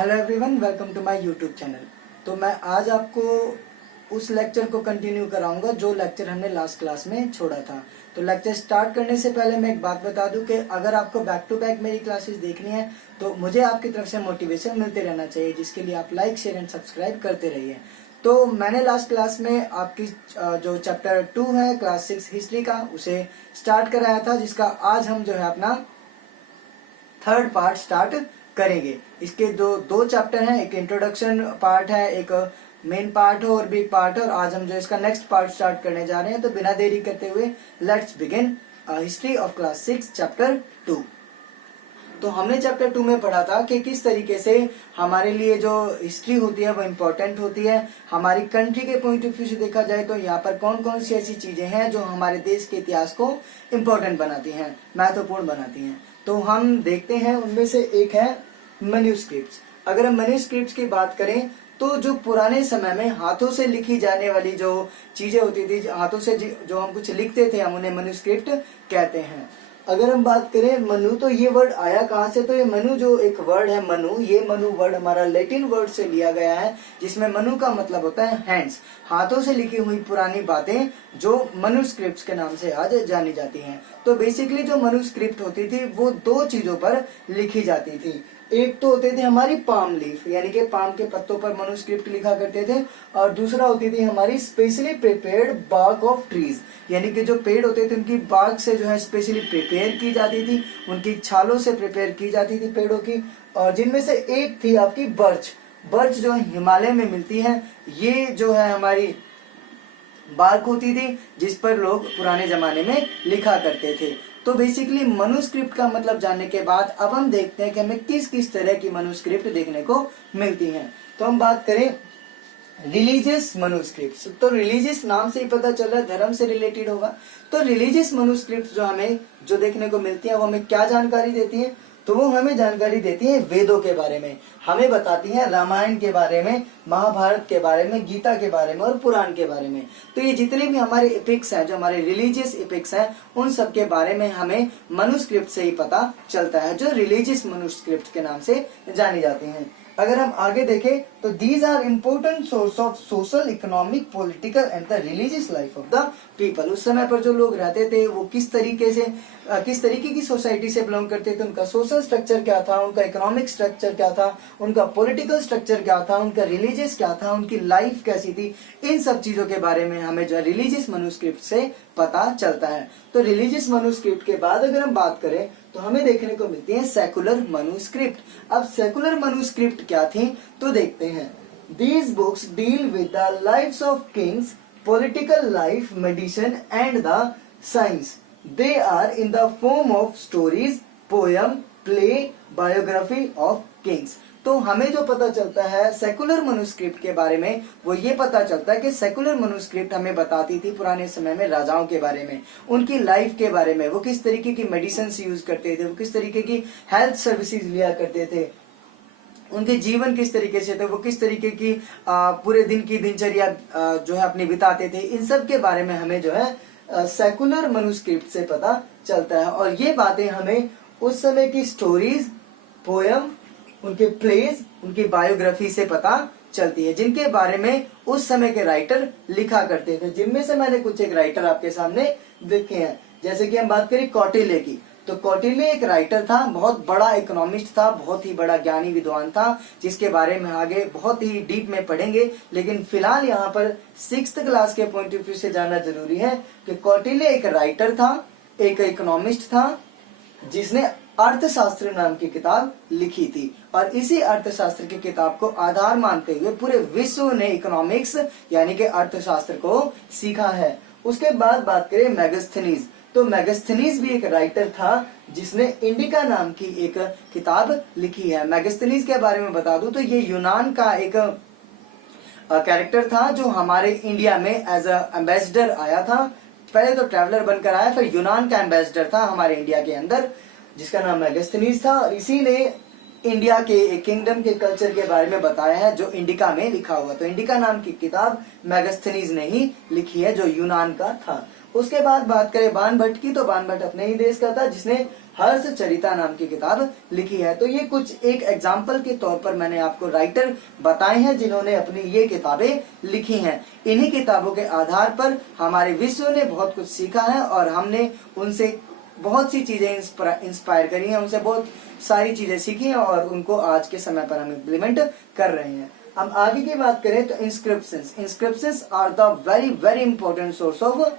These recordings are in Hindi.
Hello everyone, welcome to my YouTube channel. तो मैं आज आपको उस लेक्चर को कंटिन्यू कराऊंगा जो लेक्चर हमने लास्ट क्लास में छोड़ा था। तो लेक्चर स्टार्ट करने से पहले मैं एक बात बता दूं कि अगर आपको बैक टू बैक मेरी क्लासेस देखनी है तो मुझे आपकी तरफ से मोटिवेशन मिलते रहना चाहिए, जिसके लिए आप लाइक, शेयर एंड सब्सक्राइब करते रहिए। तो मैंने लास्ट क्लास में आपकी जो चैप्टर 2 है क्लास 6 हिस्ट्री का, उसे स्टार्ट कराया था, जिसका आज हम जो है अपना थर्ड पार्ट स्टार्ट करेंगे। इसके दो चैप्टर हैं, एक इंट्रोडक्शन पार्ट है, एक मेन पार्ट है और बिग पार्ट है। और आज हम जो इसका नेक्स्ट पार्ट स्टार्ट करने जा रहे हैं। तो बिना देरी करते हुए let's begin history of class 6 chapter 2। तो हमने चैप्टर 2 में पढ़ा था कि किस तरीके से हमारे लिए जो हिस्ट्री होती है वो इम्पोर्टेंट होती है। हमारी कंट्री के पॉइंट ऑफ व्यू से देखा जाए तो यहाँ पर कौन कौन सी ऐसी चीजें हैं जो हमारे देश के इतिहास को इम्पोर्टेंट बनाती हैं, महत्वपूर्ण बनाती हैं। तो हम देखते हैं, उनमें से एक है मैन्युस्क्रिप्ट्स। अगर हम मैन्युस्क्रिप्ट्स की बात करें तो जो पुराने समय में हाथों से लिखी जाने वाली जो चीजें होती थी, हाथों से जो हम कुछ लिखते थे, हम उन्हें मैन्युस्क्रिप्ट कहते हैं। अगर हम बात करें मनु, तो ये वर्ड आया कहाँ से? तो ये मनु जो एक वर्ड है मनु, ये मनु वर्ड हमारा लैटिन वर्ड से लिया गया है, जिसमें मनु का मतलब होता है हैंड्स, हाथों से लिखी हुई पुरानी बातें जो मैन्युस्क्रिप्ट्स के नाम से आज जानी जाती हैं। तो बेसिकली जो मैन्युस्क्रिप्ट होती थी वो दो चीजों पर लिखी जाती थी। एक तो होते थे हमारी पाम लीफ, यानी कि पाम के पत्तों पर मैन्युस्क्रिप्ट लिखा करते थे, और दूसरा होती थी हमारी specially prepared bark of trees, यानी कि जो पेड़ होते थे उनकी बार्क से जो है स्पेशली प्रिपेयर की जाती थी, उनकी छालों से प्रिपेयर की जाती थी पेड़ों की। और जिनमें से एक थी आपकी बर्च। बर्च जो हिमालय में मिलती है, ये जो है हमारी बार्क होती थी जिस पर लोग पुराने जमाने में लिखा करते थे। तो बेसिकली मैन्युस्क्रिप्ट का मतलब जानने के बाद अब हम देखते हैं कि हमें किस किस तरह की मैन्युस्क्रिप्ट देखने को मिलती हैं। तो हम बात करें रिलीजियस मैन्युस्क्रिप्ट्स। तो रिलीजियस नाम से ही पता चल रहा है धर्म से रिलेटेड होगा। तो रिलीजियस मैन्युस्क्रिप्ट्स जो हमें जो देखने को मिलती है वो हमें क्या जानकारी देती है? तो वो हमें जानकारी देती है वेदों के बारे में, हमें बताती है रामायण के बारे में, महाभारत के बारे में, गीता के बारे में और पुराण के बारे में। तो ये जितने भी हमारे एपिक्स हैं, जो हमारे रिलीजियस एपिक्स हैं, उन सब के बारे में हमें मैन्युस्क्रिप्ट से ही पता चलता है, जो रिलीजियस मैन्युस्क्रिप्ट के नाम से जानी जाती हैं। अगर हम आगे देखें तो these are important source of social, economic, political and the religious life of the people. उस समय पर जो लोग रहते थे वो किस तरीके की सोसाइटी से बिलोंग करते थे, उनका सोशल स्ट्रक्चर क्या था, उनका इकोनॉमिक स्ट्रक्चर क्या था, उनका पॉलिटिकल स्ट्रक्चर क्या था, उनका रिलीजियस क्या था, उनकी लाइफ कैसी थी, इन सब चीजों के बारे में हमें जो रिलीजियस मैन्युस्क्रिप्ट से पता चलता है। तो रिलीजियस मैन्युस्क्रिप्ट के बाद अगर हम बात करें तो हमें देखने को मिलती है सेकुलर मैन्युस्क्रिप्ट। अब सेकुलर मैन्युस्क्रिप्ट क्या थी तो देखते हैं। These books deal with the lives of kings, political life, medicine and the science. They are in the form of stories, poem, play, biography of kings. तो हमें जो पता चलता है सेकुलर मैन्युस्क्रिप्ट के बारे में वो ये पता चलता है कि सेकुलर मैन्युस्क्रिप्ट हमें बताती थी पुराने समय में राजाओं के बारे में, उनकी लाइफ के बारे में, वो किस तरीके की मेडिसिन यूज करते थे, वो किस तरीके की हेल्थ सर्विसेज लिया करते थे, उनके जीवन किस तरीके से थे, वो किस तरीके की पूरे दिन की दिनचर्या जो है अपनी बिताते थे। इन सब के बारे में हमें जो है सेकुलर मैन्युस्क्रिप्ट से पता चलता है। और ये बातें हमें उस समय की स्टोरीज, पोयम, उनके प्लेज, उनकी बायोग्राफी से पता चलती है, जिनके बारे में उस समय के राइटर लिखा करते थे। जिनमें से मैंने कुछ एक राइटर आपके सामने देखे हैं। जैसे कि हम बात करें कौटिल्य की, तो कौटिल्य एक राइटर था, बहुत बड़ा इकोनॉमिस्ट था, बहुत ही बड़ा ज्ञानी विद्वान था, जिसके बारे में आगे बहुत ही डीप में पढ़ेंगे। लेकिन फिलहाल यहाँ पर 6th क्लास के पॉइंट ऑफ व्यू से जानना जरूरी है कि कौटिल्य एक राइटर था, एक इकोनॉमिस्ट था, जिसने अर्थशास्त्र नाम की किताब लिखी थी। और इसी अर्थशास्त्र की किताब को आधार मानते हुए पूरे विश्व ने इकोनॉमिक्स यानी कि अर्थशास्त्र को सीखा है। उसके बाद बात करें मेगास्थनीज, तो मेगास्थनीज भी एक राइटर था जिसने इंडिका नाम की एक किताब लिखी है। मेगास्थनीज के बारे में बता दूं तो ये यूनान का एक कैरेक्टर था जो हमारे इंडिया में एज अ एम्बेसडर आया था। पहले तो ट्रैवलर बनकर आया, फिर यूनान का एम्बेसडर था हमारे इंडिया के अंदर, जिसका नाम मेगास्थनीज था। और इसी ने इंडिया के एक किंगडम के कल्चर के बारे में बताया है जो इंडिका में लिखा हुआ। तो इंडिका नाम की किताब मेगास्थनीज ने ही लिखी है जो यूनान का था। उसके बाद बात करें बाणभट्ट की, तो बाणभट्ट अपने ही देश का था जिसने हर्ष चरिता नाम की किताब लिखी है। तो ये कुछ एक एग्जाम्पल के तौर पर मैंने आपको राइटर बताए हैं जिन्होंने अपनी ये किताबें लिखी हैं। इन्हीं किताबों के आधार पर हमारे विश्व ने बहुत कुछ सीखा है और हमने उनसे बहुत सी चीजें इंस्पायर करी हैं, उनसे बहुत सारी चीजें सीखी हैं और उनको आज के समय पर हम इम्प्लीमेंट कर रहे हैं। हम आगे की बात करें तो inscriptions are the very very important source of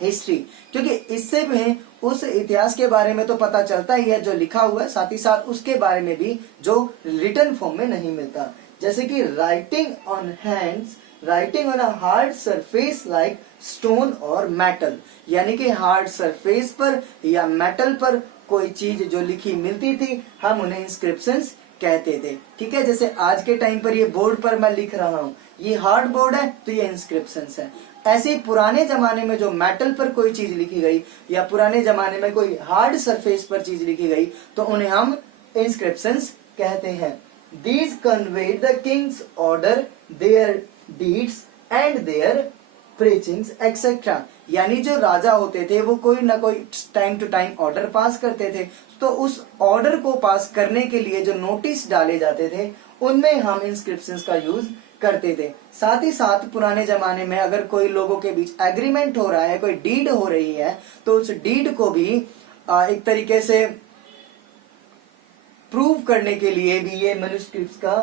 history, क्योंकि इससे भी उस इतिहास के बारे में तो पता चलता ही है जो लिखा हुआ है, साथ ही साथ उसके बारे में भी जो रिटन फॉर्म में नहीं मिलता। जैसे कि writing on hands, writing on a hard surface like stone और मेटल, यानी कि हार्ड सरफेस पर या मेटल पर कोई चीज जो लिखी मिलती थी हम उन्हें इंस्क्रिप्शंस कहते थे। ठीक है, जैसे आज के टाइम पर ये बोर्ड पर मैं लिख रहा हूँ, ये हार्ड बोर्ड है तो ये इंस्क्रिप्शंस है। ऐसे ही पुराने जमाने में जो मेटल पर कोई चीज लिखी गई या पुराने जमाने में कोई हार्ड सरफेस पर चीज लिखी गई तो उन्हें हम इंस्क्रिप्शंस कहते हैं। These conveyed the king's order, their deeds and their preachings etcetera, यानी जो राजा होते थे वो कोई ना कोई time to time order pass करते थे, तो उस ऑर्डर को पास करने के लिए जो नोटिस डाले जाते थे उनमें हम इंस्क्रिप्शंस का यूज करते थे। साथ ही साथ पुराने जमाने में अगर कोई लोगों के बीच एग्रीमेंट हो रहा है, कोई डीड हो रही है, तो उस डीड को भी एक तरीके से प्रूव करने के लिए भी ये मैन्युस्क्रिप्ट्स का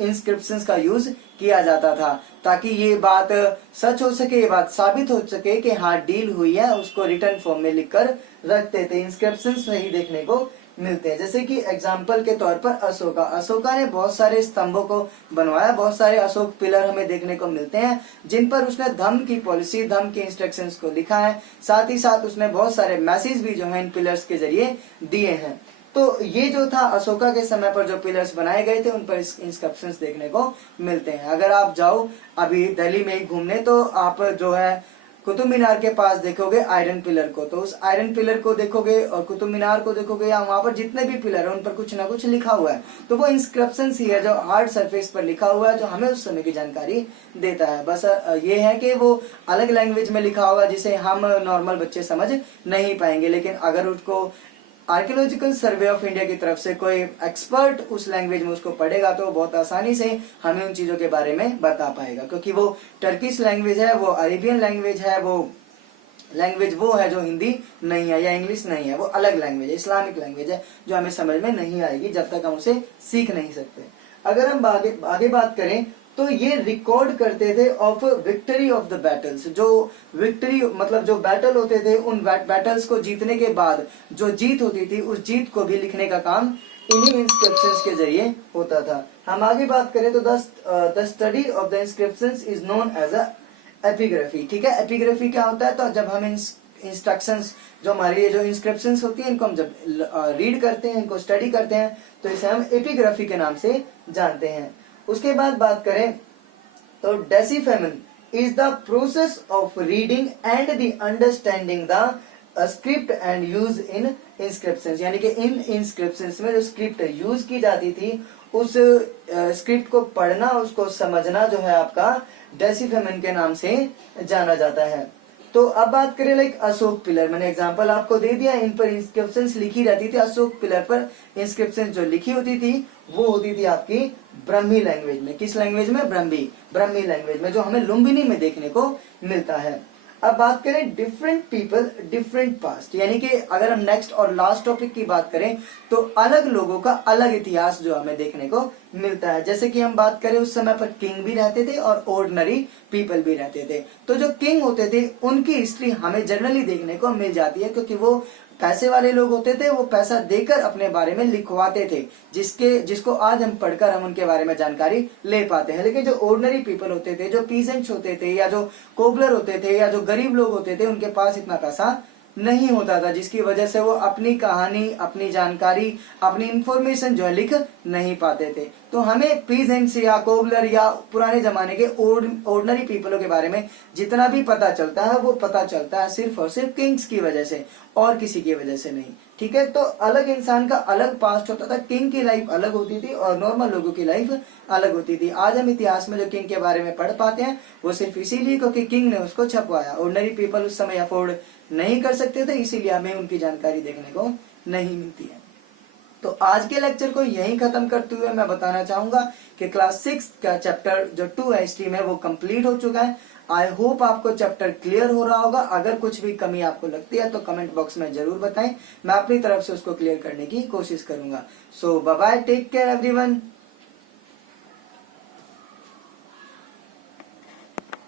इंस्क्रिप्शंस का यूज किया जाता था, ताकि ये बात सच हो सके, ये बात साबित हो सके कि हाँ डील हुई है, उसको रिटर्न फॉर्म में लिखकर रखते थे। इंस्क्रिप्शंस वही देखने को मिलते हैं। जैसे कि एग्जाम्पल के तौर पर अशोका ने बहुत सारे स्तंभों को बनवाया, बहुत सारे अशोक पिलर हमें देखने को मिलते हैं जिन पर उसने धम्म की पॉलिसी, धम्म के इंस्ट्रक्शंस को लिखा है। साथ ही साथ उसने बहुत सारे मैसेज भी जो है इन पिलर्स के जरिए दिए हैं। तो ये जो था अशोका के समय पर जो पिलर्स बनाए गए थे उन पर इंस्क्रिप्शंस देखने को मिलते हैं। अगर आप जाओ अभी दिल्ली में घूमने तो आप जो है कुतुब मीनार के पास देखोगे आयरन पिलर को, तो उस आयरन पिलर को देखोगे और कुतुब मीनार को देखोगे या वहां पर जितने भी पिलर है उन पर कुछ ना कुछ लिखा हुआ है, तो वो इंस्क्रिप्शंस ही है जो हार्ड सरफेस पर लिखा हुआ है, जो हमें उस समय की जानकारी देता है। बस ये है कि वो अलग लैंग्वेज में लिखा हुआ जिसे हम नॉर्मल बच्चे समझ नहीं पाएंगे, लेकिन अगर उसको आर्कियोलॉजिकल सर्वे ऑफ इंडिया की तरफ से कोई एक्सपर्ट उस लैंग्वेज में उसको पढ़ेगा तो बहुत आसानी से हमें उन चीजों के बारे में बता पाएगा, क्योंकि वो टर्किश लैंग्वेज है, वो अरेबियन लैंग्वेज है, वो लैंग्वेज वो है जो हिंदी नहीं है या इंग्लिश नहीं है, वो अलग लैंग्वेज है, इस्लामिक लैंग्वेज है जो हमें समझ में नहीं आएगी जब तक हम उसे सीख नहीं सकते। अगर हम आगे बात करें तो ये रिकॉर्ड करते थे of victory of the battles, जो विक्ट्री मतलब जो बैटल होते थे उन बैटल्स को जीतने के बाद जो जीत होती थी उस जीत को भी लिखने का काम इन्हीं इंस्क्रिप्शंस के जरिए होता था। हम आगे बात करें तो the study of the inscriptions is known as a epigraphy. ठीक है, एपिग्राफी क्या होता है? तो जब हम इंस्ट्रक्शंस जो हमारी जो इंस्क्रिप्शंस होती है इनको हम जब रीड करते हैं, इनको स्टडी करते हैं तो इसे हम एपिग्राफी के नाम से जानते हैं। उसके बाद बात करें तो decipherment is the process of reading and the understanding the script and use in inscriptions, यानी कि इन इंस्क्रिप्शंस में जो स्क्रिप्ट यूज की जाती थी उस स्क्रिप्ट को पढ़ना, उसको समझना जो है आपका डेसिफेमन के नाम से जाना जाता है। तो अब बात करें लाइक अशोक पिलर, मैंने एग्जांपल आपको दे दिया, इन पर इंस्क्रिप्शंस लिखी रहती थी। अशोक पिलर पर इंस्क्रिप्शंस जो लिखी होती थी वो होती थी आपकी ब्रह्मी लैंग्वेज में। किस लैंग्वेज में? ब्रह्मी लैंग्वेज में, जो हमें लुम्बिनी में देखने को मिलता है। अब बात करें डिफरेंट पीपल डिफरेंट पास्ट, यानी कि अगर हम नेक्स्ट और लास्ट टॉपिक की बात करें तो अलग लोगों का अलग इतिहास जो हमें देखने को मिलता है। जैसे कि हम बात करें उस समय पर किंग भी रहते थे और ऑर्डिनरी पीपल भी रहते थे। तो जो किंग होते थे उनकी हिस्ट्री हमें जनरली देखने को मिल जाती है, क्योंकि वो पैसे वाले लोग होते थे, वो पैसा देकर अपने बारे में लिखवाते थे, जिसको आज हम पढ़कर हम उनके बारे में जानकारी ले पाते हैं। लेकिन जो ऑर्डिनरी पीपल होते थे, जो पीजेंट्स होते थे या जो कोबलर होते थे या जो गरीब लोग होते थे, उनके पास इतना पैसा नहीं होता था, जिसकी वजह से वो अपनी कहानी, अपनी जानकारी, अपनी इंफॉर्मेशन जो है लिख नहीं पाते थे। तो हमें पीजेंट्स या कोबलर या पुराने जमाने के ऑर्डिनरी पीपलों के बारे में जितना भी पता चलता है वो पता चलता है सिर्फ और सिर्फ किंग्स की वजह से और किसी की वजह से नहीं। ठीक है। तो अलग इंसान का अलग पास्ट होता था, किंग की लाइफ अलग होती थी और नॉर्मल लोगों की लाइफ अलग होती थी। आज हम इतिहास में जो किंग के बारे में पढ़ पाते हैं वो सिर्फ इसीलिए क्योंकि किंग ने उसको छपवाया। ऑर्डिनरी पीपल उस समय अफोर्ड नहीं कर सकते थे, इसीलिए हमें उनकी जानकारी देखने को नहीं मिलती है। तो आज के लेक्चर को यहीं खत्म करते हुए मैं बताना चाहूंगा कि क्लास 6 का चैप्टर जो 2 है स्ट्रीम है वो कंप्लीट हो चुका है। आई होप आपको चैप्टर क्लियर हो रहा होगा। अगर कुछ भी कमी आपको लगती है तो कमेंट बॉक्स में जरूर बताएं, मैं अपनी तरफ से उसको क्लियर करने की कोशिश करूंगा। So bye bye, take care everyone.